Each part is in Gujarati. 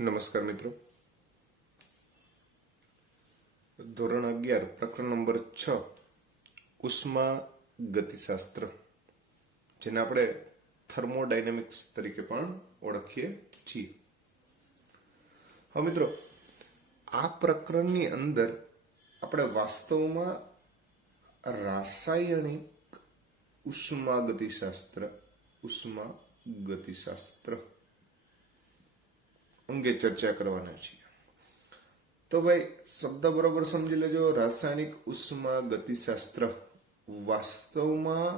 નમસ્કાર મિત્રો, ધોરણ 11 પ્રકરણ નંબર 6 ઉષ્મા ગતિશાસ્ત્ર, જેને આપણે થર્મોડાયનેમિક્સ તરીકે પણ ઓળખીએ છીએ. હવે મિત્રો, આ પ્રકરણની અંદર આપણે વાસ્તવમાં રાસાયણિક ઉષ્મા ગતિશાસ્ત્ર અંગે ચર્ચા કરવાના છીએ. તો ભાઈ, શબ્દ બરોબર સમજી લેજો. રાસાયણિક ઉષ્મા ગતિશાસ્ત્ર વાસ્તવમાં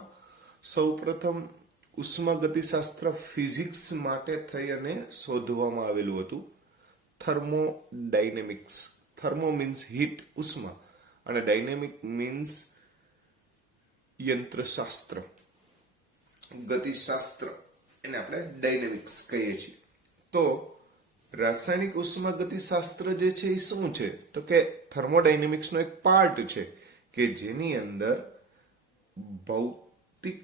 સૌપ્રથમ ઉષ્મા ગતિશાસ્ત્ર ફિઝિક્સ માટે થઈ અને શોધવામાં આવેલું હતું. થર્મોડાયનેમિક્સ, થર્મો મીન્સ હીટ, ઉષ્મા, અને ડાયનેમિક મીન્સ યંત્રશાસ્ત્ર, ગતિશાસ્ત્ર, એને આપણે ડાયનેમિક્સ કહીએ છીએ. તો રાસાયણિક ઉષ્મા ગતિશાસ્ત્ર જે છે એ શું છે? તો કે થર્મોડાયનેમિક્સનો એક પાર્ટ છે કે જેની અંદર ભૌતિક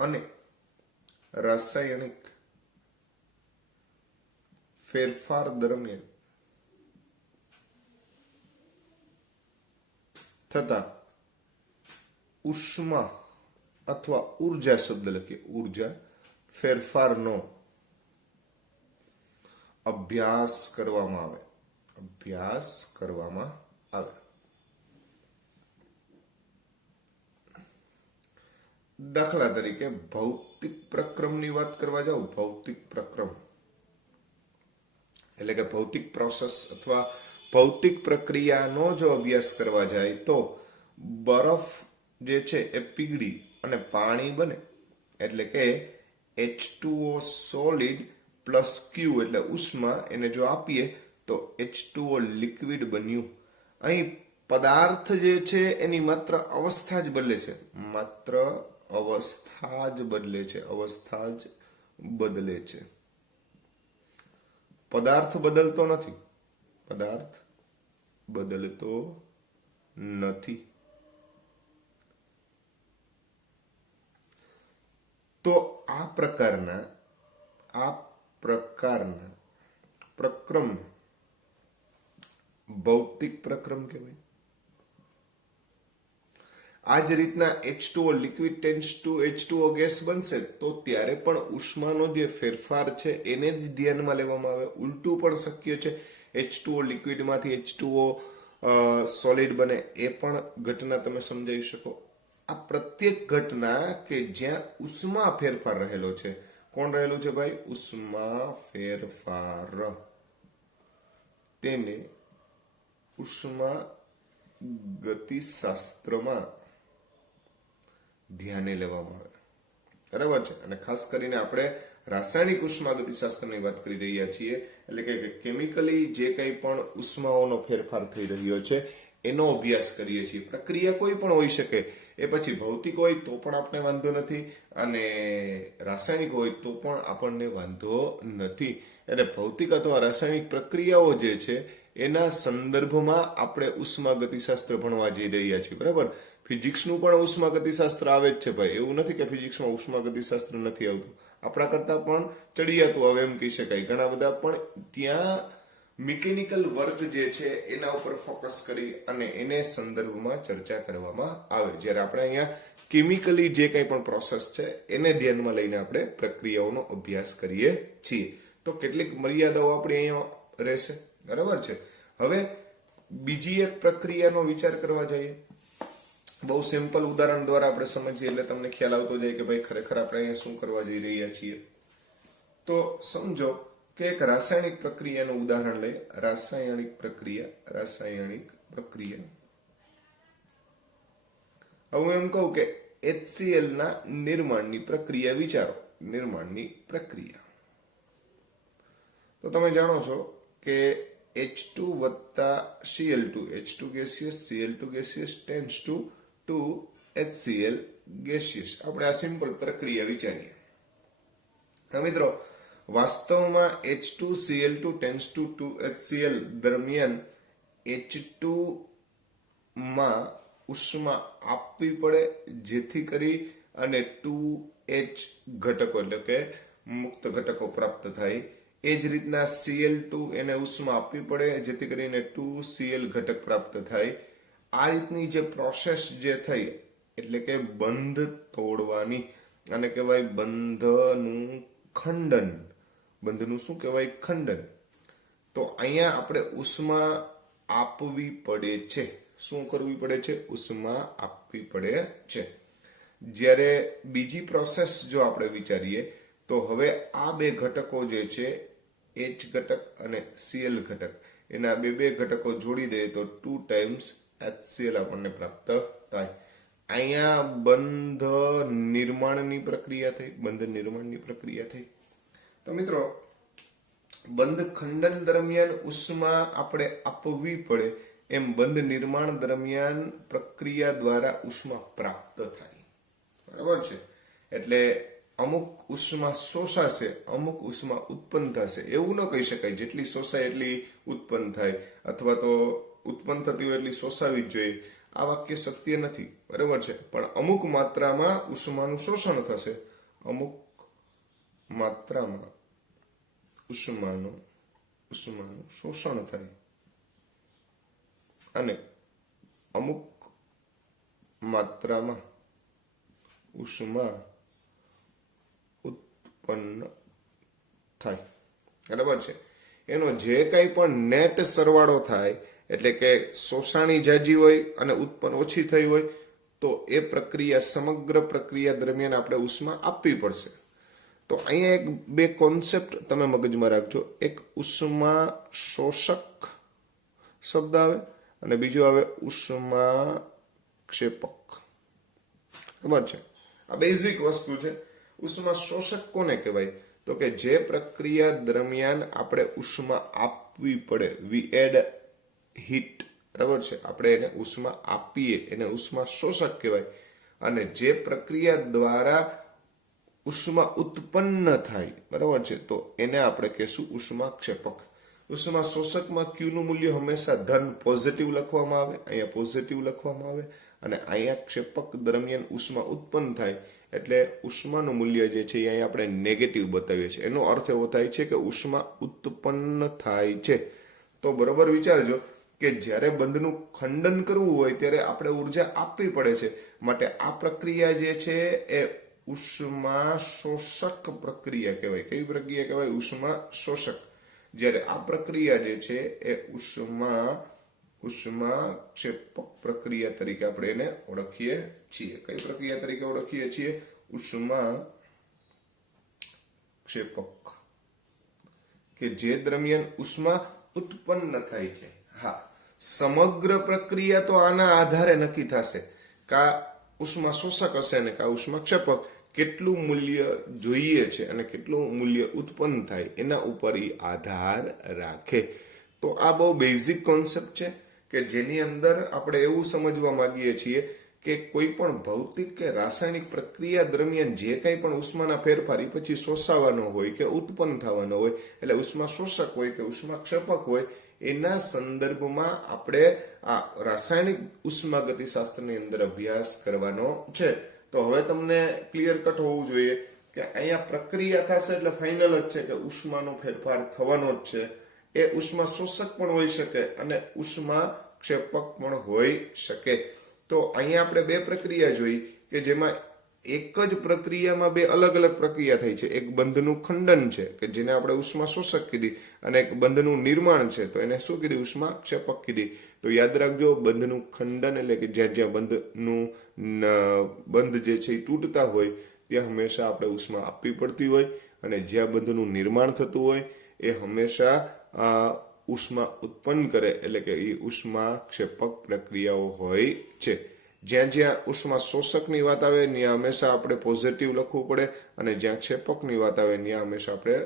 અને રાસાયણિક ફેરફાર દરમિયાન થતા ઉષ્મા અથવા ઉર્જા, શબ્દ લખીએ ઉર્જા, ફેરફારનો અભ્યાસ કરવામાં આવે. દાખલા તરીકે ભૌતિક પ્રક્રમની વાત કરવા જાવ, ભૌતિક પ્રક્રમ એટલે કે ભૌતિક પ્રોસેસ અથવા ભૌતિક પ્રક્રિયાનો જો અભ્યાસ કરવા જાય તો બરફ જે છે એ પીગળી અને પાણી બને, એટલે કે H2O સોલિડ પ્લસ Q એટલે ઉષ્મા, એને જો આપીએ તો H2O લિક્વિડ બન્યું. અહીં પદાર્થ જે છે એની માત્ર અવસ્થા જ બદલે છે, પદાર્થ બદલતો નથી. તો આ પ્રકારના પ્રક્રમ ભૌતિક પ્રક્રમ કહેવાય. આ જ રીતના H2O liquid tends to H2O gas બનશે તો ત્યારે પણ ઉષ્માનો જે ફેરફાર છે એને જ ધ્યાનમાં લેવામાં આવે. ઉલટું પણ શક્ય છે, H2O લિક્વિડમાંથી H2O સોલિડ બને, એ પણ ઘટના તમે સમજાવી શકો. આ પ્રત્યેક ઘટના કે જ્યાં ઉષ્મા ફેરફાર રહેલો છે, કોણ રહેલું છે ભાઈ? ઉષ્મા ફેરફાર, તેને ઉષ્મા ગતિશાસ્ત્રમાં ધ્યાને લેવામાં આવે. બરાબર છે. અને ખાસ કરીને આપણે રાસાયણિક ઉષ્મા ગતિશાસ્ત્રની વાત કરી રહ્યા છીએ, એટલે કે કેમિકલી જે કંઈ પણ ઉષ્માઓનો ફેરફાર થઈ રહ્યો છે એનો અભ્યાસ કરીએ છીએ. પ્રક્રિયા કોઈ પણ હોઈ શકે, એ પછી ભૌતિક હોય તો પણ આપણે વાંધો નથી, અને રાસાયણિક હોય તો પણ આપણને વાંધો નથી. એટલે ભૌતિક અથવા રાસાયણિક પ્રક્રિયાઓ જે છે એના સંદર્ભમાં આપણે ઉષ્મા ગતિશાસ્ત્ર ભણવા જઈ રહ્યા છીએ. બરાબર. ફિઝિક્સનું પણ ઉષ્મા ગતિશાસ્ત્ર આવે જ છે ભાઈ, એવું નથી કે ફિઝિક્સમાં ઉષ્મા ગતિશાસ્ત્ર નથી આવતું. આપણા કરતા પણ ચડિયાતું આવે એમ કહી શકાય. ઘણા બધા પણ ત્યાં મિકેનિકલ વર્ક જે છે એના ઉપર ફોકસ કરી અને એને સંદર્ભમાં ચર્ચા કરવામાં આવે, જ્યારે આપણે અહીંયા કેમિકલી જે કંઈ પણ પ્રોસેસ છે એને ધ્યાનમાં લઈને આપણે પ્રક્રિયાઓનો અભ્યાસ કરીએ છીએ. તો કેટલીક મર્યાદાઓ આપણી અહીંયા રહેશે. બરાબર છે. હવે બીજી એક પ્રક્રિયાનો વિચાર કરવા જઈએ. બહુ સિમ્પલ ઉદાહરણ દ્વારા આપણે સમજીએ એટલે તમને ખ્યાલ આવતો જાય કે ભાઈ ખરેખર આપણે અહીંયા શું કરવા જઈ રહ્યા છીએ. તો સમજો કે એક રાસાયણિક પ્રક્રિયાનું ઉદાહરણ લઈએ. રાસાયણિક પ્રક્રિયા. હવે હું એમ કહું કે HCl ના નિર્માણની પ્રક્રિયા વિચારો. તો તમે જાણો છો કે H2 વત્તા Cl2, H2 gaseous, Cl2 gaseous tends to 2HCl gaseous. આપણે આ સિમ્પલ પ્રક્રિયા વિચારીએ. મિત્રો, વાસ્તવમાં H2Cl2 tends to 2HCl દરમિયાન H2 માં ઉષ્મા આપવી પડે, જેથી કરી અને 2H ઘટકો એટલે કે મુક્ત ઘટકો પ્રાપ્ત થાય. એ જ રીતના Cl2 એને ઉષ્મા આપવી પડે જેથી કરીને 2Cl ઘટક પ્રાપ્ત થાય. આ રીતની જે પ્રોસેસ જે થઈ એટલે કે બંધ તોડવાની આને કહેવાય બંધનું ખંડન. બંધનું શું કહેવાય? ખંડન. તો અહીંયા આપણે ઉષ્મા આપવી પડે છે. શું કરવી પડે છે? ઉષ્મા આપવી પડે છે. જ્યારે બીજી પ્રોસેસ જો આપણે વિચારીએ તો હવે આ બે ઘટકો જે છે H ઘટક અને Cl ઘટક એના બે ઘટકો જોડી દઈએ તો 2 ટાઈમ્સ HCl આપણને પ્રાપ્ત થાય. અહીંયા બંધ નિર્માણની પ્રક્રિયા થઈ. બંધ નિર્માણની પ્રક્રિયા થઈ. તો મિત્રો બંધ ખંડન દરમિયાન ઉષ્મા આપણે આપવી પડે એમ બંધ નિર્માણ દરમિયાન પ્રક્રિયા દ્વારા ઉષ્મા પ્રાપ્ત થાય. બરાબર છે? એટલે અમુક ઉષ્મા શોષાશે, અમુક ઉષ્મા ઉત્પન્ન થશે. એવું ન કહી શકાય જેટલી શોષાય એટલી ઉત્પન્ન થાય અથવા તો ઉત્પન્ન થતી હોય એટલી શોષાવી જ જોઈએ. આ વાક્ય સત્ય નથી. બરાબર છે? પણ અમુક માત્રામાં ઉષ્માનું શોષણ થશે, અમુક માત્રામાં ઉષ્માનું શોષણ થાય અને અમુક માત્રામાં ઉષ્મા ઉત્પન્ન થાય. બરાબર છે? એનો જે કંઈ પણ નેટ સરવાળો થાય એટલે કે શોષાણી જાજી હોય અને ઉત્પન્ન ઓછી થઈ હોય તો એ પ્રક્રિયા સમગ્ર પ્રક્રિયા દરમિયાન આપણે ઉષ્મા આપવી પડશે. તો અહીંયા એક બે કોન્સેપ્ટ તમે મગજમાં રાખજો. એક ઉષ્મા શોષક શબ્દ આવે અને બીજો આવે ઉષ્મા ક્ષેપક. બરાબર છે? આ બેઝિક વસ્તુ છે. ઉષ્મા શોષક કોને કહેવાય? તો કે જે પ્રક્રિયા દરમિયાન આપણે ઉષ્મા આપવી પડે. વી એડ હીટ. બરાબર છે? આપણે એને ઉષ્મા આપીએ એને ઉષ્મા શોષક કહેવાય. અને જે પ્રક્રિયા દ્વારા ઉષ્મા ઉત્પન્ન થાય, બરાબર છે, તો એને આપણે કહેશું ઉષ્મા ક્ષેપક. ઉષ્મા શોષકમાં Q નું મૂલ્ય હંમેશા ધન પોઝિટિવ લખવામાં આવે, અહીંયા પોઝિટિવ લખવામાં આવે અને અહીંયા ક્ષેપક દરમિયાન ઉષ્મા ઉત્પન્ન થાય એટલે ઉષ્માનું મૂલ્ય જે છે એ અહીંયા આપણે નેગેટિવ બતાવીએ છીએ. એનો અર્થ એવો થાય છે કે ઉષ્મા ઉત્પન્ન થાય છે. તો બરોબર વિચારજો કે જ્યારે બંધનું ખંડન કરવું હોય ત્યારે આપણે ઉર્જા આપવી પડે છે. માટે આ પ્રક્રિયા જે છે એ ઉષ્મા શોષક પ્રક્રિયા કહેવાય. કઈ પ્રક્રિયા કહેવાય? ઉષ્મા શોષક. જ્યારે આ પ્રક્રિયા જે છે એ ઉષ્મા ક્ષેપક પ્રક્રિયા તરીકે આપણે એને ઓળખીએ છીએ. કઈ પ્રક્રિયા તરીકે ઓળખીએ છીએ? ઉષ્મા ક્ષેપક. કે જે દરમિયાન ઉષ્મા ઉત્પન્ન થાય છે. હા, સમગ્ર પ્રક્રિયા તો આના આધારે નક્કી થશે કા ઉષ્મા શોષક હશે ને કા ઉષ્મા ક્ષેપક. કેટલું મૂલ્ય જોઈએ છે અને કેટલું મૂલ્ય ઉત્પન્ન થાય એના ઉપર એ આધાર રાખે. તો આ બહુ બેઝિક કોન્સેપ્ટ છે કે જેની અંદર આપણે એવું સમજવા માંગીએ છીએ કે કોઈ પણ ભૌતિક કે રાસાયણિક પ્રક્રિયા દરમિયાન જે કંઈ પણ ઉષ્માના ફેરફાર એ પછી શોષાવાનો હોય કે ઉત્પન્ન થવાનો હોય એટલે ઉષ્મા શોષક હોય કે ઉષ્મા ક્ષેપક હોય એના સંદર્ભમાં આપણે આ રાસાયણિક ઉષ્માગતિશાસ્ત્રની અંદર અભ્યાસ કરવાનો છે. તો હવે તમને ક્લિયર કટ હોવું જોઈએ કે અહીંયા પ્રક્રિયા થશે એટલે ફાઇનલ જ છે કે ઉષ્માનો ફેરફાર થવાનો જ છે. એ ઉષ્મા શોષક પણ હોઈ શકે અને ઉષ્મા ક્ષેપક પણ હોઈ શકે. તો અહીંયા આપણે બે પ્રક્રિયા જોઈ કે જેમાં એક જ પ્રક્રિયામાં બે અલગ અલગ પ્રક્રિયા થઈ છે. એક બંધનું ખંડન છે કે જેને આપણે ઉષ્મા શોષક કીધી અને એક બંધનું નિર્માણ છે તો એને શું કીધી? ઉષ્મા ક્ષેપક કીધી. તો યાદ રાખજો બંધનું ખંડન એટલે કે જ્યાં જ્યાં બંધ જે છે એ તૂટતા હોય ત્યાં હંમેશા આપણે ઉષ્મા આપવી પડતી હોય અને જ્યાં બંધનું નિર્માણ થતું હોય એ હંમેશા ઉષ્મા ઉત્પન્ન કરે એટલે કે એ ઉષ્મા ક્ષેપક પ્રક્રિયાઓ હોય છે. જ્યાં જ્યાં ઉષ્મા શોષકની વાત આવે ત્યાં હંમેશા આપણે પોઝિટિવ લખવું પડે અને જ્યાં ક્ષેપકની વાત આવે ત્યાં હંમેશા આપણે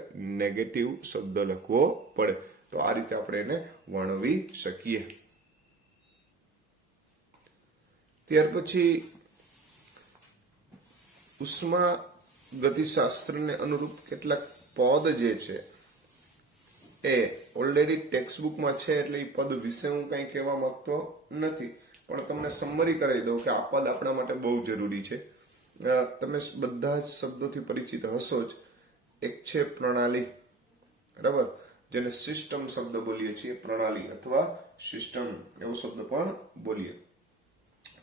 નેગેટિવ શબ્દ લખવો પડે. તો આ રીતે આપણે એને વર્ણવી શકીએ. ત્યાર પછી ઉષ્મા ગતિશાસ્ત્રને અનુરૂપ કેટલાક પદ જે છે એ ઓલરેડી ટેક્સ્ટબુકમાં છે એટલે એ પદ વિશે હું કંઈ કહેવા માંગતો નથી, પણ તમને સમરી કરાવી દઉં કે આ પદ આપણા માટે બહુ જરૂરી છે. તમે બધા જ શબ્દોથી પરિચિત હશો જ. એક છે પ્રણાલી બરાબર, જેને સિસ્ટમ શબ્દ બોલીએ છીએ, પ્રણાલી અથવા સિસ્ટમ એવો શબ્દ પણ બોલીએ.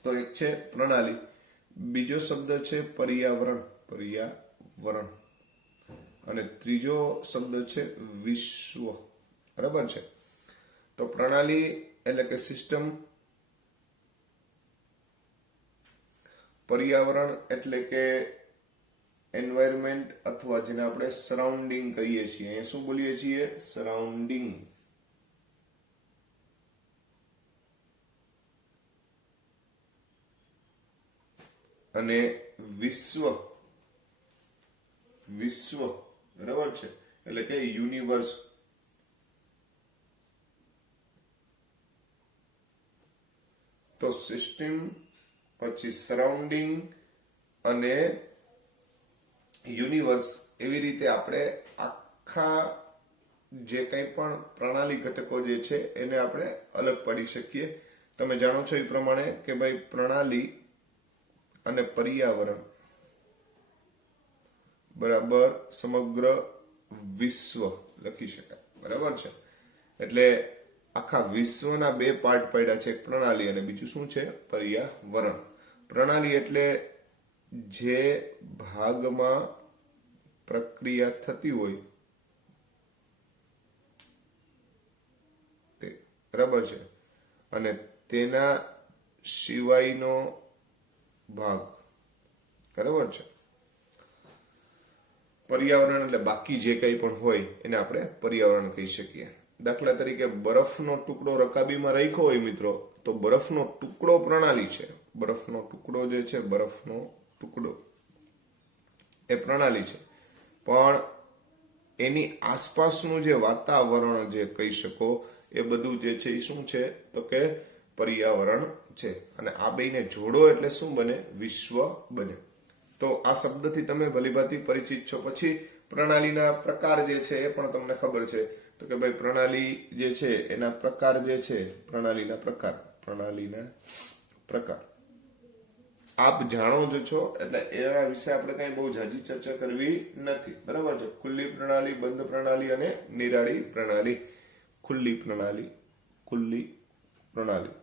તો એક છે પ્રણાલી, બીજો શબ્દ છે પર્યાવરણ, પર્યાવરણ, અને ત્રીજો શબ્દ છે વિશ્વ. બરાબર છે. તો પ્રણાલી એટલે કે સિસ્ટમ, પર્યાવરણ એટલે કે એન્વાયરમેન્ટ અથવા જેને આપણે સરાઉન્ડિંગ કહીએ છીએ, અહીંયા શું બોલીએ છીએ? સરાઉન્ડિંગ. અને વિશ્વ, વિશ્વ બરાબર છે, એટલે કે યુનિવર્સ. તો સિસ્ટમ, પછી સરાઉન્ડિંગ અને યુનિવર્સ, એવી રીતે આપણે આખા જે કંઈ પણ પ્રણાલી ઘટકો જે છે એને આપણે અલગ પાડી શકીએ. તમે જાણો છો એ પ્રમાણે કે ભાઈ પ્રણાલી અને પર્યાવરણ બરાબર સમગ્ર વિશ્વ લખી શકાય. બરાબર છે. એટલે આખા વિશ્વના બે પાર્ટ પડ્યા છે, એક પ્રણાલી અને બીજું શું છે? પર્યાવરણ. પ્રણાલી એટલે જે ભાગમાં પ્રક્રિયા થતી હોય તે, બરાબર છે, અને તેના સિવાયનો ભાગ. બરાબર છે. પર્યાવરણ એટલે બાકી જે કંઈ પણ હોય એને આપણે પર્યાવરણ કહી શકીએ. દાખલા તરીકે બરફનો ટુકડો રકાબીમાં રાખ્યો હોય મિત્રો, તો બરફનો ટુકડો પ્રણાલી છે. બરફનો ટુકડો જે છે, બરફનો ટુકડો એ પ્રણાલી છે, પણ એની આસપાસનું જે વાતાવરણ જે કહી શકો એ બધું જે છે એ શું છે? તો કે પર્યાવરણ છે. અને આ બેને જોડો એટલે શું બને? વિશ્વ બને. તો આ શબ્દથી તમે ભલીભાંતિ પરિચિત છો. પછી પ્રણાલીના પ્રકાર જે છે એ પણ તમને ખબર છે. તો કે ભાઈ પ્રણાલી જે છે એના પ્રકાર જે છે, પ્રણાલીના પ્રકાર, પ્રણાલીના પ્રકાર આપ જાણો જ છો, એટલે એના વિશે આપણે કઈ બહુ ઝાઝી ચર્ચા કરવી નથી. બરાબર છે. ખુલ્લી પ્રણાલી, બંધ પ્રણાલી અને નિરાળી પ્રણાલી. ખુલ્લી પ્રણાલી, ખુલ્લી પ્રણાલી,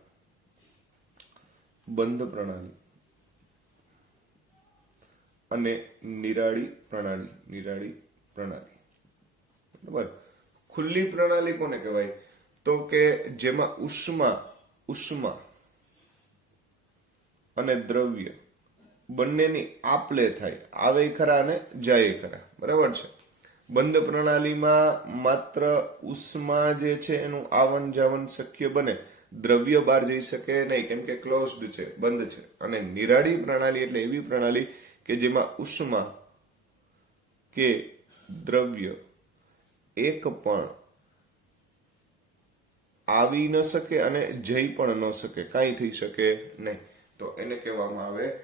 બંધ પ્રણાલી અને નિરાળી પ્રણાલી, નિરાળી પ્રણાલી. બરાબર. ખુલ્લી પ્રણાલી કોને કહેવાય? તો કે જેમાં ઉષ્મા, ઉષ્મા અને દ્રવ્ય બંનેની આપ-લે થાય, આવે ખરા અને જાય ખરા. બરાબર છે. બંધ પ્રણાલીમાં માત્ર ઉષ્મા જે છે એનું આવન જાવન શક્ય બને, દ્રવ્ય બહાર જઈ શકે નહીં, કેમ કે ક્લોઝડ છે, બંધ છે. અને નિરાળી પ્રણાલી એટલે એવી પ્રણાલી કે જેમાં ઉષ્મા કે દ્રવ્ય એક પણ આવી ન શકે અને જઈ પણ ન શકે, કાંઈ થઈ શકે નહીં. તો એને કહેવામાં આવે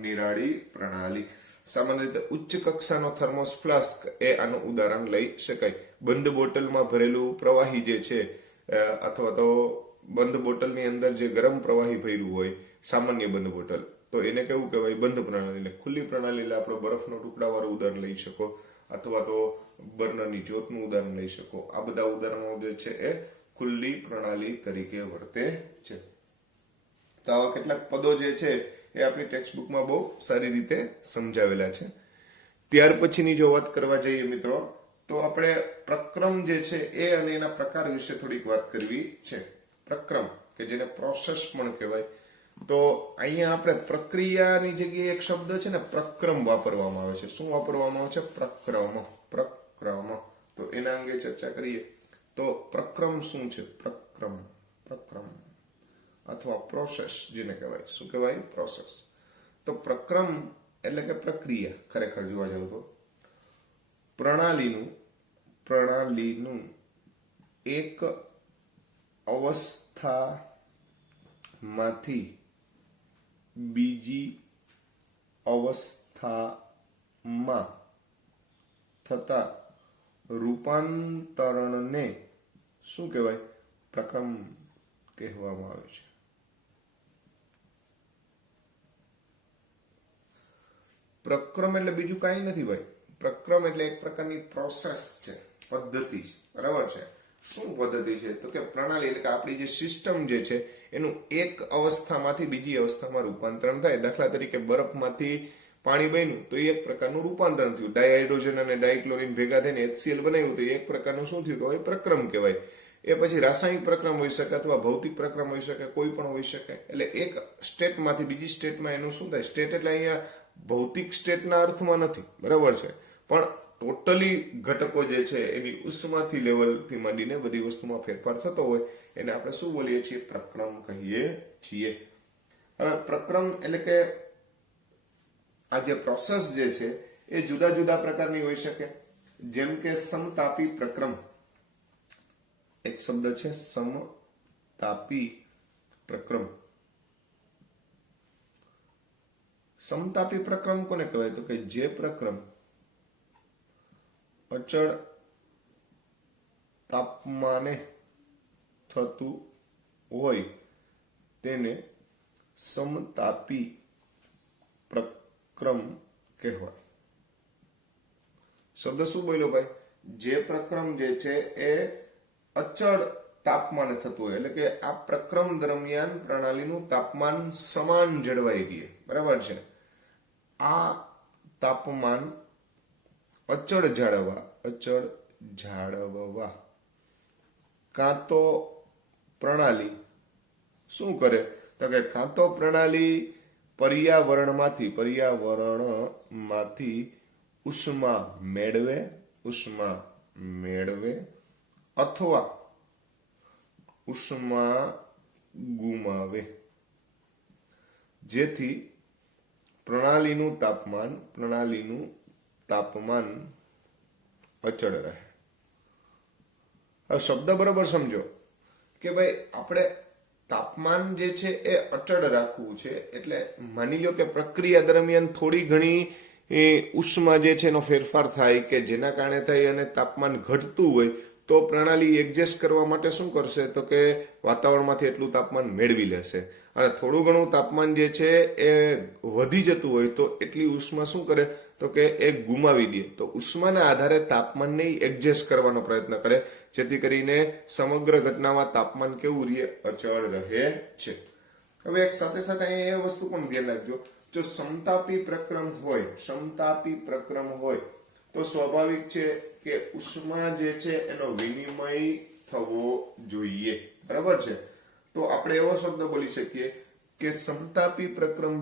નિરાળી પ્રણાલી. સામાન્ય રીતે ઉચ્ચ કક્ષાનો થર્મોસ ફ્લાસ્ક એ આનું ઉદાહરણ લઈ શકાય. બંધ બોટલમાં ભરેલું પ્રવાહી જે છે, અથવા તો બંધ બોટલની અંદર જે ગરમ પ્રવાહી ભર્યું હોય, સામાન્ય બંધ બોટલ, તો એને કેવું કહેવાય? બંધ પ્રણાલી. ને ખુલ્લી પ્રણાલી એટલે આપણો બરફનો ટુકડા વાળું ઉદાહરણ લઈ શકો, અથવા તો બર્નરની જ્યોતનું ઉદાહરણ લઈ શકો. આ બધા ઉદાહરણો જે છે એ ખુલ્લી પ્રણાલી તરીકે વર્તે છે. તો આવા કેટલાક પદો જે છે એ આપણી ટેક્સ્ટબુકમાં બહુ સારી રીતે સમજાવેલા છે. ત્યાર પછીની જો વાત કરવા જઈએ મિત્રો, તો આપણે પ્રક્રમ જે છે એ અને એના પ્રકાર વિશે થોડીક વાત કરવી છે. પ્રક્રમ કે જેને પ્રોસેસ પણ કહેવાય. તો અહીંયા આપણે પ્રક્રિયાની જગ્યાએ એક શબ્દ છે ને પ્રક્રમ વાપરવામાં આવે છે. શું વાપરવામાં આવે છે? પ્રક્રમ. પ્રક્રમ. તો એના અંગે ચર્ચા કરીએ. તો પ્રક્રમ શું છે? પ્રક્રમ, પ્રક્રમ અથવા પ્રોસેસ જેને કહેવાય. શું કહેવાય? પ્રોસેસ. તો પ્રક્રમ એટલે કે પ્રક્રિયા. ખરેખર જોવા જાવ તો પ્રણાલીનું એક અવસ્થામાંથી બીજી અવસ્થામાં થતા રૂપાંતરણને શું કહેવાય? પ્રક્રમ કહેવામાં આવે છે. પ્રક્રમ એટલે બીજું કાંઈ નથી ભાઈ. પ્રક્રમ એટલે એક પ્રકારની પ્રોસેસ છે. પદ્ધતિ છે, બરાબર છે. શું પદ્ધતિ છે? તો કે પ્રણાલી એટલે કે આપણી જે સિસ્ટમ જે છે એનું એક અવસ્થામાંથી બીજી અવસ્થામાં રૂપાંતરણ થાય. દાખલા તરીકે બરફમાંથી પાણી બન્યું તો એ એક પ્રકારનું રૂપાંતરણ થયું. ડાયહાઇડ્રોજન અને ડાયક્લોરિન ભેગા થઈને HCl બનાવ્યું તો એ એક પ્રકારનું શું થયું કહેવાય? પ્રક્રમ કહેવાય. એ પછી રાસાયણિક પ્રક્રમ હોઈ શકે અથવા ભૌતિક પ્રક્રમ હોઈ શકે, કોઈ પણ હોઈ શકે. એટલે એક સ્ટેટમાંથી બીજી સ્ટેટમાં એનું શું થાય? સ્ટેટ એટલે અહીંયા ભૌતિક સ્ટેટના અર્થમાં નથી, બરાબર છે, પણ ટોટલી ઘટકો જે છે એની ઉષ્માથી લેવલથી માંડીને બધી વસ્તુમાં ફેરફાર થતો હોય એને આપણે શું બોલીએ છીએ? પ્રક્રમ કહીએ છીએ. હવે પ્રક્રમ એટલે કે આ જે પ્રોસેસ જે છે એ જુદા જુદા પ્રકારની હોઈ શકે. જેમ કે સમતાપી પ્રક્રમ, એક શબ્દ છે સમતાપી પ્રક્રમ. સમતાપી પ્રક્રમ કોને કહેવાય? તો કે જે પ્રક્રમ અચળ તાપમાને થતું હોય તેને સમતાપી પ્રક્રમ કહેવાય. શબ્દ શું બોલ્યો ભાઈ? જે પ્રક્રમ જે છે એ અચળ તાપમાને થતું હોય એટલે કે આ પ્રક્રમ દરમિયાન પ્રણાલીનું તાપમાન સમાન જળવાઈ રહે, બરાબર છે. આ તાપમાન અચળ જાળવવા કાં તો પ્રણાલી શું કરે? તો કે કાં તો પ્રણાલી પર્યાવરણમાંથી ઉષ્મા મેળવે અથવા ઉષ્મા ગુમાવે, જેથી પ્રણાલીનું તાપમાન અચળ રહે. હવે શબ્દ બરાબર સમજો કે ભાઈ આપણે તાપમાન જે છે એ અચળ રાખવું છે. એટલે માની લો કે પ્રક્રિયા દરમિયાન થોડી ઘણી ઉષ્મા જે છે એનો ફેરફાર થાય કે જેના કારણે થઈ અને તાપમાન ઘટતું હોય તો પ્રણાલી એડજસ્ટ કરવા માટે શું કરશે? તો કે વાતાવરણમાંથી એટલું તાપમાન મેળવી લેશે. અને થોડું ઘણું તાપમાન જે છે એ વધી જતું હોય તો એટલી ઉષ્મા શું કરે? તો કે એ ગુમાવી દે. તો ઉષ્માના આધારે તાપમાનને એડજસ્ટ કરવાનો પ્રયત્ન કરે, જેથી કરીને સમગ્ર ઘટનામાં તાપમાન કેવું રહે? અચળ રહે છે. હવે એક સાથે સાથે અહીંયા એ વસ્તુ પણ ધ્યાન રાખજો, જો સમતાપી પ્રક્રમ હોય તો સ્વાભાવિક છે કે ઉષ્મા જે છે એનો વિનિમય થવો જોઈએ, બરાબર છે. તો આપણે એવો શબ્દ બોલી શકીએ કે સમતાપી પ્રક્રમ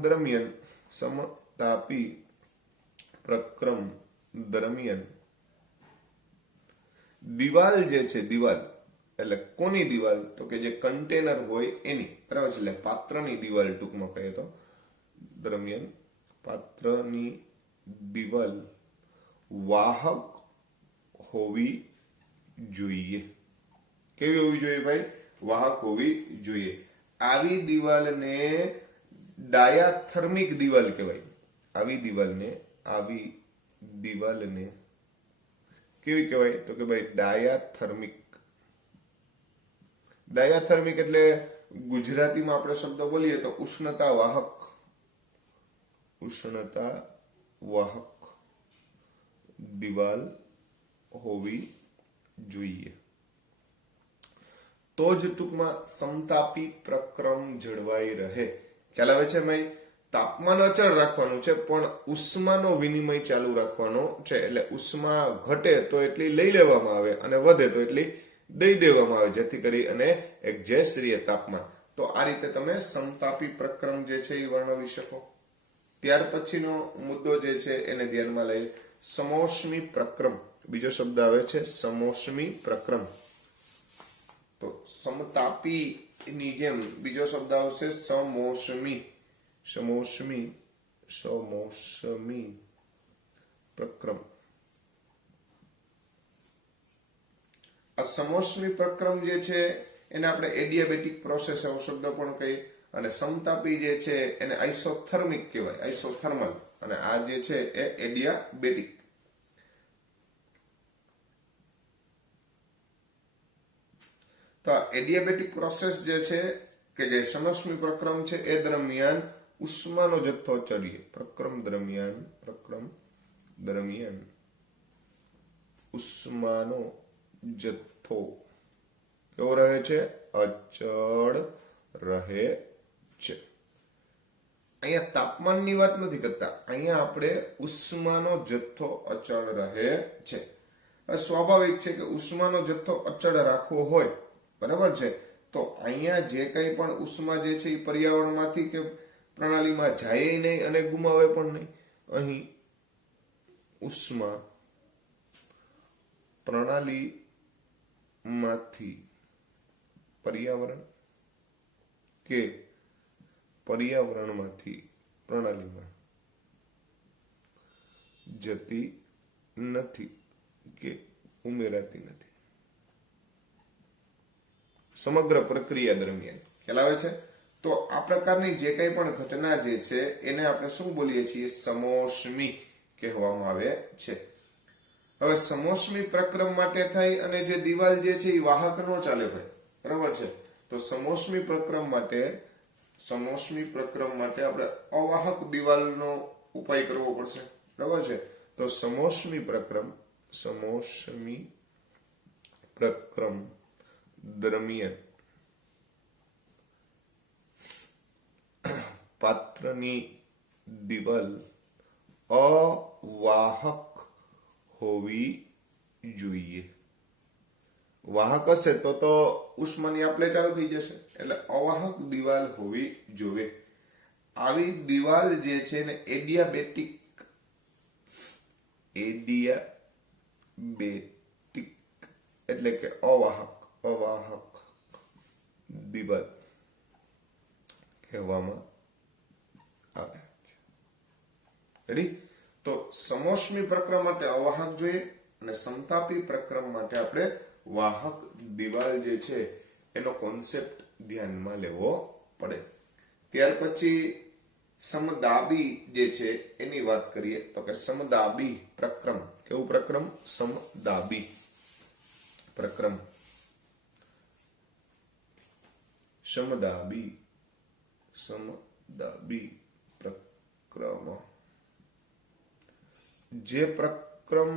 દરમિયાન દિવાલ જે છે, દિવાલ એટલે કોની દિવાલ? તો કે જે કન્ટેનર હોય એની, બરાબર છે, એટલે પાત્રની દિવાલ ટૂંકમાં કહીએ તો દરમિયાન પાત્રની દિવાલ વાહક હોવી જોઈએ. કેવી હોવી જોઈએ ભાઈ? વાહક હોવી જોઈએ. આવી દિવાલને ડાયાથર્મિક દિવાલ કહેવાય. આવી દિવાલને કેવી કહેવાય? તો કે ભાઈ ડાયાથર્મિક એટલે ગુજરાતીમાં આપણે શબ્દ બોલીએ તો ઉષ્ણતા વાહક દિવાલ હોવી જોઈએ. તો જ ટૂંકમાં સમતાપી પ્રક્રમ જળવાઈ રહે. ખ્યાલ આવે છે ભાઈ? તાપમાન અચળ રાખવાનું છે પણ ઉષ્માનો વિનિમય ચાલુ રાખવાનો છે. એટલે ઉષ્મા ઘટે તો એટલી લઈ લેવામાં આવે અને વધે તો એટલી દઈ દેવામાં આવે, જેથી કરી અને એડજસ્ટ રહે તાપમાન. તો આ રીતે તમે સમતાપી પ્રક્રમ જે છે એ વર્ણવી શકો. ત્યાર પછીનો મુદ્દો જે છે એને ધ્યાનમાં લઈએ. સમોષ્મી પ્રક્રમ, બીજો શબ્દ આવે છે સમોષ્મી પ્રક્રમ. તો સમતાપી ની જેમ બીજો શબ્દ આવશે સમોષ્મી પ્રક્રમ. આ સમોષ્મી પ્રક્રમ જે છે એને આપણે એડિયાબેટિક પ્રોસેસ એવો શબ્દ પણ કહીએ. અને સમતાપી જે છે એને આઇસોથર્મિક કહેવાય, આઇસોથર્મલ. અને આ જે છે એ એડિયાબેટિક. તો આ એડિયાબેટિક પ્રોસેસ જે છે કે જે સમોષ્મી પ્રક્રમ છે એ દરમિયાન ઉષ્માનો જથ્થો ચડીએ. પ્રક્રમ દરમિયાન ઉષ્માનો જથ્થો કેવો રહે છે? અચળ રહે છે. અહીંયા તાપમાનની વાત નથી કરતા, અહીંયા આપણે ઉષ્માનો જથ્થો અચળ રહે છે. સ્વાભાવિક છે કે ઉષ્માનો જથ્થો અચળ રાખવો હોય, બરાબર છે, તો અહીંયા જે કંઈ પણ ઉષ્મા જે છે એ પર્યાવરણમાંથી કે પ્રણાલીમાં જાય નહીં અને ગુમાવે પણ નહીં. અહીં ઉષ્મા પ્રણાલીમાંથી પર્યાવરણમાંથી પ્રણાલીમાં જતી નથી કે ઉમેરાતી નથી સમગ્ર પ્રક્રિયા દરમિયાન. ખ્યાલ આવે છે? તો આ પ્રકારની જે કંઈ પણ ઘટના જે છે એને આપણે શું બોલીએ છીએ? સમોષ્મી કહેવામાં આવે છે. હવે સમોષ્મી પ્રક્રમ માટે થઈ અને જે દિવાલ જે છે એ વાહક નો ચાલે ભાઈ, બરાબર છે. તો સમોષ્મી પ્રક્રમ માટે આપણે અવાહક દિવાલનો ઉપાય કરવો પડશે, બરાબર છે. તો સમોષ્મી પ્રક્રમ દરમિયાન પાત્રની દિવાલ અવાહક હોવી જોઈએ. વાહક હશે તો ઉષ્માની આપલે ચાલુ થઈ જશે, એટલે અવાહક દિવાલ હોવી જોઈએ. આવી દિવાલ જે છે ને એડિયાબેટિક એટલે કે અવાહક દિવાલ કહેવામાં આવે છે. રેડી? તો સમોષ્મી પ્રક્રમ માટે અવાહક જોઈએ અને સમતાપી પ્રક્રમ માટે આપણે વાહક દિવાલ જે છે એનો કોન્સેપ્ટ ધ્યાનમાં લેવો પડે. ત્યાર પછી સમદાબી જે છે એની વાત કરીએ તો કે સમદાબી પ્રક્રમ, કેવું પ્રક્રમ? સમદાબી પ્રક્રમ. સમદાબી પ્રક્રમ જે પ્રક્રમ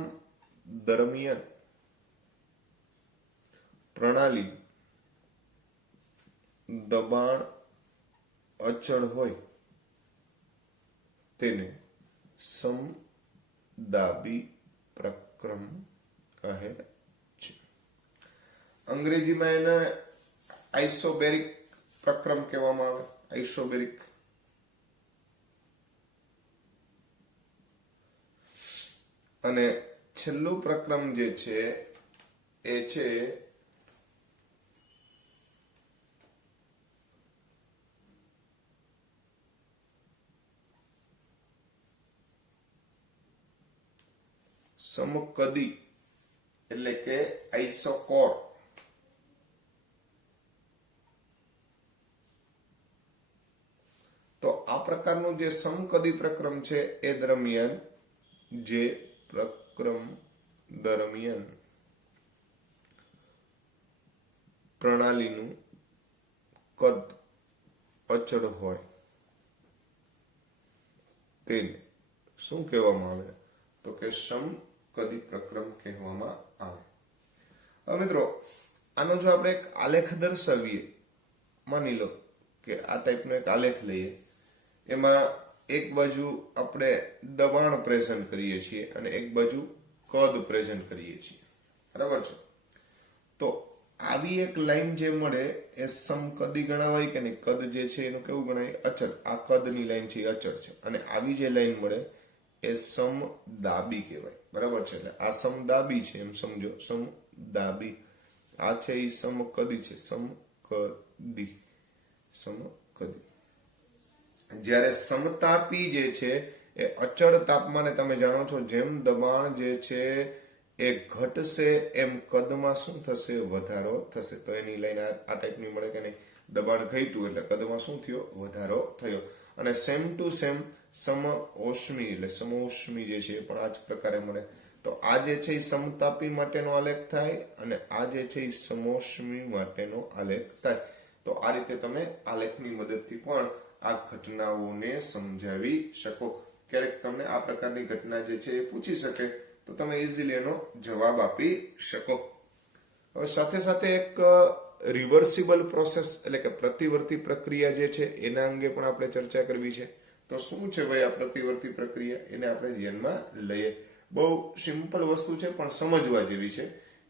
દરમિયાન પ્રણાલી દબાણ અચળ હોય તેને સમદાબી પ્રક્રમ કહે છે. અંગ્રેજીમાં એને આઇસોબેરિક પ્રક્રમ કહેવામાં આવે. આઇસોબેરિક. અને છેલ્લું પ્રક્રમ જે છે એ છે સમકદી એટલે કે આઇસોકોર. તો આ પ્રકારનું જે સમકદી પ્રક્રમ છે એ દરમિયાન પ્રણાલીનું કદ અચળ હોય તેને શું કહેવામાં આવે? તો કે સમકદી પ્રક્રમ કહેવામાં આવે. હવે મિત્રો, આનો જો આપણે એક આલેખ દર્શાવીએ, માની લો કે આ ટાઈપનો એક આલેખ લઈએ, એમાં એક બાજુ આપણે દબાણ પ્રેઝન્ટ કરીએ છીએ અને એક બાજુ કદ પ્રેઝન્ટ કરીએ છીએ, બરાબર છે. તો આવી એક લાઈન જે મળે એ સમકદી ગણાવાય કે નહીં? કદ જે છે એનું કેવું ગણાય? અચળ. આ કદની લાઈન છે એ અચળ છે. અને આવી જે લાઈન મળે એ સમદાબી કહેવાય, બરાબર છે. એટલે આ સમદાબી છે એમ સમજો, સમદાબી. આ છે એ સમકદી છે, સમકદી. જ્યારે સમતાપી જે છે એ અચળ તાપમાને તમે જાણો છો જેમ દબાણ જે છે એ ઘટશે એમ કદમાં શું થશે? વધારો થશે. તો એની લાઈન આ ટાઈપની મળે કે નહીં? દબાણ ઘટ્યું એટલે કદમાં શું થયો? વધારો થયો. અને સેમ ટુ સેમ સમઓષ્મી એટલે સમોષ્મી જે છે એ પણ આ જ પ્રકારે મળે. તો આ જે છે એ સમતાપી માટેનો આલેખ થાય અને આ જે છે એ સમોષ્મી માટેનો આલેખ થાય. તો આ રીતે તમે આલેખની મદદથી પણ આ ઘટનાઓને સમજાવી શકો. ક્યારેક તમને આ પ્રકારની ઘટના જે છે એ પૂછી શકે તો તમે ઇઝીલી એનો જવાબ આપી શકો. હવે સાથે સાથે એક રિવર્સિબલ પ્રોસેસ એટલે કે પ્રતિવર્તી પ્રક્રિયા જે છે એના અંગે પણ આપણે ચર્ચા કરવી છે. તો શું છે ભાઈ આ પ્રતિવર્તી પ્રક્રિયા, એને આપણે ધ્યાનમાં લઈએ. બહુ સિમ્પલ વસ્તુ છે પણ સમજવા જેવી છે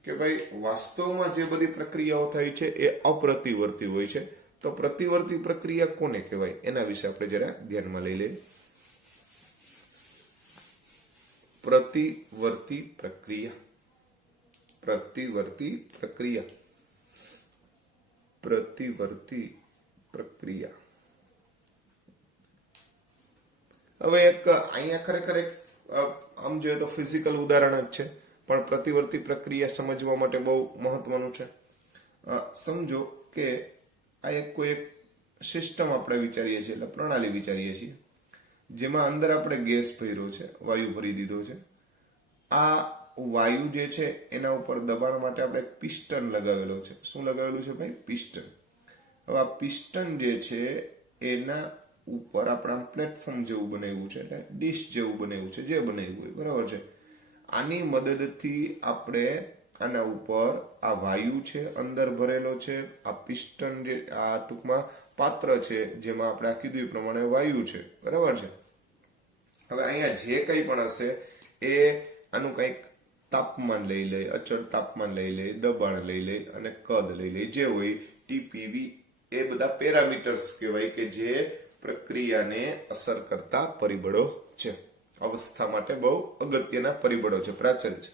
કે ભાઈ વાસ્તવમાં જે બધી પ્રક્રિયાઓ થાય છે એ અપ્રતિવર્તી હોય છે. તો પ્રતિવર્તી પ્રક્રિયા કોને કહેવાય એના વિશે આપણે જરા ધ્યાનમાં લઈ લઈએ. પ્રતિવર્તી પ્રક્રિયા, પ્રતિવર્તી પ્રક્રિયા, પ્રતિવર્તી પ્રક્રિયા. હવે એક અહીંયા ખરેખર એક આમ જોઈએ તો ફિઝિકલ ઉદાહરણ જ છે પણ પ્રતિવર્તી પ્રક્રિયા સમજવા માટે બહુ મહત્વનું છે. સમજો કે આ એક કોઈ એક સિસ્ટમ આપણે વિચારીએ છીએ, એટલે પ્રણાલી વિચારીએ છીએ, જેમાં અંદર આપણે ગેસ ભર્યો છે, વાયુ ભરી દીધો છે. આ વાયુ જે છે એના ઉપર દબાણ માટે આપણે પિસ્ટન લગાવેલો છે. શું લગાવેલું છે ભાઈ? પિસ્ટન. હવે આ પિસ્ટન જે છે એના ઉપર આપણે આમ પ્લેટફોર્મ જેવું બનાવ્યું છે, એટલે ડીશ જેવું બનાવ્યું છે, જે બનાવ્યું હોય બરાબર છે. આની મદદથી આપણે આના ઉપર આ વાયુ છે અંદર ભરેલો છે, આ પિસ્ટન જે આ ટૂંકમાં પાત્ર છે જેમાં આપણે આ કીધું એ પ્રમાણે વાયુ છે બરાબર છે. હવે અહીંયા જે કંઈ પણ હશે એ આનું કંઈક તાપમાન લઈ લે, અચળ તાપમાન લઈ લે, દબાણ લઈ લે અને કદ લઈ લે, જે હોય ટીપીવી, એ બધા પેરામીટર્સ કહેવાય કે જે પ્રક્રિયાને અસર કરતા પરિબળો છે. અવસ્થા માટે બહુ અગત્યના પરિબળો છે, પ્રાચલ છે.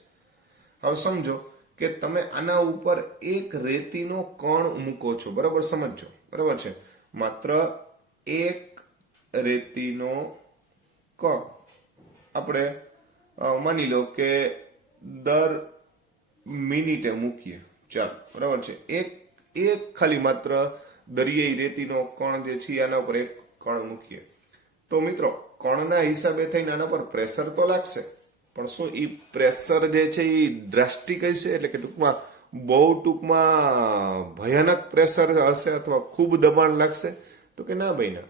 હવે સમજો કે તમે આના ઉપર એક રેતીનો કણ મૂકો છો, બરાબર? સમજો, બરાબર છે. માત્ર એક રેતીનો કણ આપણે માની લો કે દર મિનિટે મૂકીએ, ચાલો બરાબર છે. એક ખાલી માત્ર દરિયાઈ રેતીનો કણ જે છે આના ઉપર એક કણ મૂકીએ તો મિત્રો કણના હિસાબે થઈને આના પર પ્રેશર તો લાગશે, પણ શું એ પ્રેશર જે છે એ ડ્રાસ્ટિક હશે, એટલે કે ટૂંકમાં બહુ ટૂંકમાં ભયાનક પ્રેશર હશે અથવા ખૂબ દબાણ લાગશે? તો કે ના ભાઈ ના,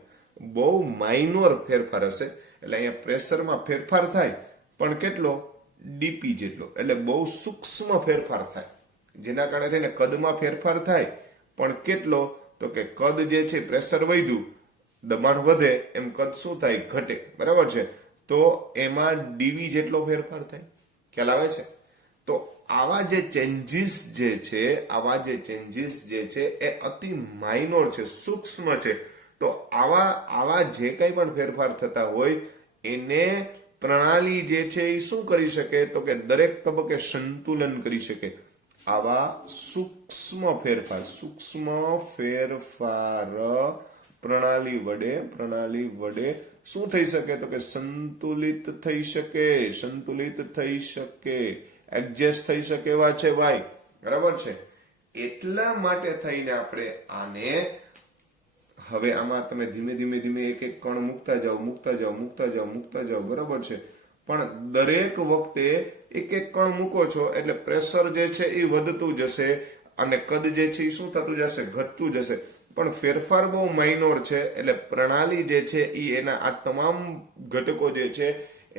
બહુ માઇનોર ફેરફાર હશે. એટલે અહીંયા પ્રેશરમાં ફેરફાર થાય પણ કેટલો? ડીપી જેટલો, એટલે બહુ સૂક્ષ્મ ફેરફાર થાય, જેના કારણે થઈને કદમાં ફેરફાર થાય પણ કેટલો? તો કે કદ જે છે પ્રેશર વધ્યું, દબાણ વધે એમ કદ શું થાય? ઘટે, બરાબર છે. તો એમાં ડીવી જેટલો ફેરફાર થાય. ખ્યાલ આવે છે? તો આવા જે ચેન્જીસ જે છે, આવા જે ચેન્જીસ જે છે એ અતિ માઇનોર છે, સૂક્ષ્મ છે. તો આવા જે કંઈ પણ ફેરફાર થતા હોય એને પ્રણાલી જે છે એ શું કરી શકે? તો કે દરેક તબક્કે સંતુલન કરી શકે. આવા સૂક્ષ્મ ફેરફાર પ્રણાલી વડે શું થઈ શકે? તો કે સંતુલિત થઈ શકે, એડજસ્ટ થઈ શકે એવા છે ભાઈ, બરાબર છે. એટલા માટે થઈને આપણે આને હવે આમાં તમે ધીમે ધીમે એક એક કણ મૂકતા જાઓ, બરાબર છે. પણ દરેક વખતે એક એક કણ મૂકો છો એટલે પ્રેશર જે છે એ વધતું જશે અને કદ જે છે એ શું થતું જશે? ઘટતું જશે. પણ ફેરફાર બહુ માઇનોર છે, એટલે પ્રણાલી જે છે એ એના આ તમામ ઘટકો જે છે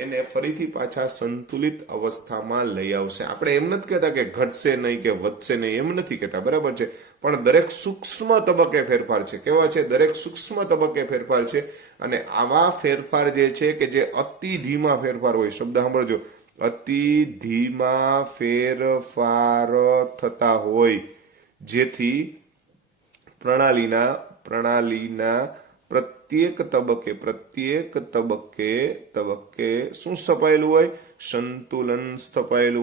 એને ફરીથી પાછા સંતુલિત અવસ્થામાં લઈ આવશે. આપણે એમ નથી કહેતા કે ઘટશે નહીં કે વધશે નહીં, એમ નથી કહેતા, બરાબર છે. પણ દરેક સૂક્ષ્મ તબક્કે ફેરફાર છે. કેવા છે? દરેક સૂક્ષ્મ તબક્કે ફેરફાર છે. અને આવા ફેરફાર જે છે કે જે અતિ ધીમા ફેરફાર હોય, શબ્દ સાંભળજો, અતિ ધીમા ફેરફાર થતા હોય, જેથી પ્રણાલીના પ્રત્યેક તબક્કે શું સ્થપાયેલું હોય? સંતુલન સ્થપાયેલ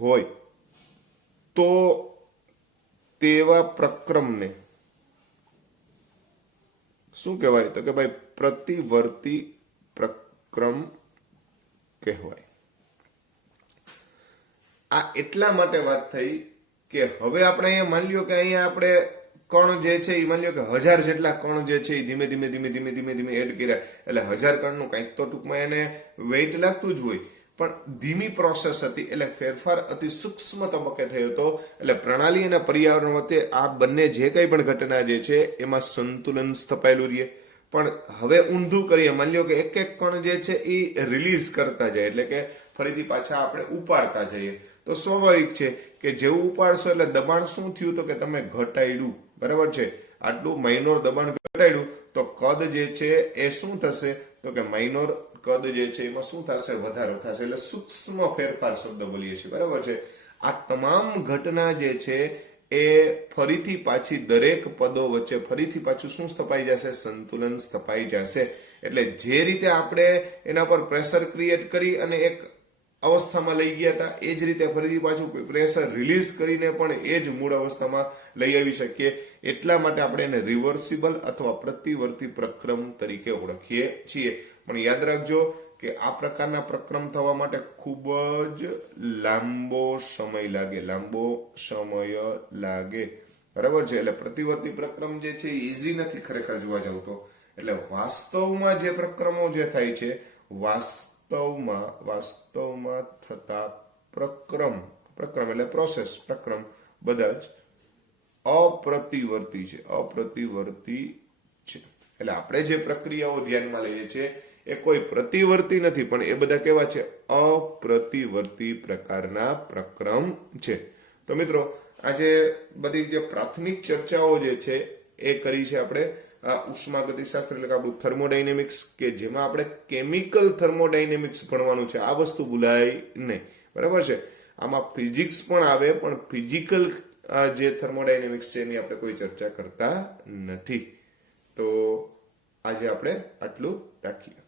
હોય. તો તેવા પ્રક્રમને શું કહેવાય? તો કે ભાઈ પ્રતિવર્તી પ્રક્રમ કહેવાય. આ એટલા માટે વાત થઈ કે હવે આપણે અહીંયા માની લ્યો કે અહીંયા આપણે કણ જે છે એ માની લ્યો કે 1000 જેટલા કણ જે છે એ ધીમે ધીમે એડ કર્યા, એટલે 1000 કણનું કંઈક તો ટૂંકમાં એને વેઇટ લાગતું જ હોય. પણ ધીમી પ્રોસેસ હતી, એટલે ફેરફાર અતિ સૂક્ષ્મ તબક્કે થયો હતો. એટલે પ્રણાલી અને પર્યાવરણ વચ્ચે આ બંને જે કંઈ પણ ઘટના જે છે એમાં સંતુલન સ્થપાયેલું રહે. પણ હવે ઊંધું કરીએ, માની લો કે એક એક કણ જે છે એ રિલીઝ કરતા જાય, એટલે કે ફરીથી પાછા આપણે ઉપાડતા જઈએ તો સ્વાભાવિક છે કે જેવું ઉપાડશો એટલે દબાણ શું થયું તો કે તમે ઘટાડ્યું, બરાબર છે, આટલું માઇનોર દબાણ ઘટાડ્યું તો કદ જે છે એ શું થશે તો કે માઇનોર કદ જે છે એમાં શું થશે, વધારો થશે, એટલે સૂક્ષ્મ ફેરફાર શબ્દ બોલીએ છીએ, બરાબર છે. આ તમામ ઘટના જે છે એ ફરીથી પાછી દરેક પદો વચ્ચે ફરીથી પાછું શું સ્થપાઈ જશે, સંતુલન સ્થપાઈ જશે. એટલે જે રીતે આપણે એના પર પ્રેશર ક્રિએટ કરી અને એક અવસ્થામાં લઈ ગયા હતા એ જ રીતે ફરીથી પાછું પ્રેશર રિલીઝ કરીને પણ એ જ મૂળ અવસ્થામાં લઈ આવી શકીએ. એટલા માટે આપણે એને રિવર્સિબલ અથવા પ્રતિવર્તી પ્રક્રમ તરીકે ઓળખીએ છીએ. પણ યાદ રાખજો કે આ પ્રકારના પ્રક્રમ થવા માટે ખૂબ જ લાંબો સમય લાગે, બરાબર છે. એટલે પ્રતિવર્તી પ્રક્રમ જે છે એ ઈઝી નથી ખરેખર જોવા જાવ તો. એટલે વાસ્તવમાં જે પ્રક્રમો જે થાય છે, વાસ્તવમાં થતા પ્રક્રમ એટલે પ્રોસેસ, પ્રક્રમ બધા જ અપ્રતિવર્તી છે. એટલે આપણે જે પ્રક્રિયાઓ ધ્યાનમાં લઈએ છીએ એ કોઈ પ્રતિવર્તી નથી, પણ એ બધા કેવા છે, અપ્રતિવર્તી પ્રકારના પ્રક્રમ છે. તો મિત્રો આજે બધી જે પ્રાથમિક ચર્ચાઓ જે છે એ કરી છે આપણે આ ઉષ્માગતિશાસ્ત્ર એટલે કે આપણું થર્મોડાયનેમિક્સ, કે જેમાં આપણે કેમિકલ થર્મોડાયનેમિક્સ ભણવાનું છે. આ વસ્તુ ભૂલાય નહીં, બરાબર છે. આમાં ફિઝિક્સ પણ આવે, પણ ફિઝિકલ જે થર્મોડાયનેમિક્સ છે એની આપણે કોઈ ચર્ચા કરતા નથી. તો આજે આપણે આટલું રાખીએ.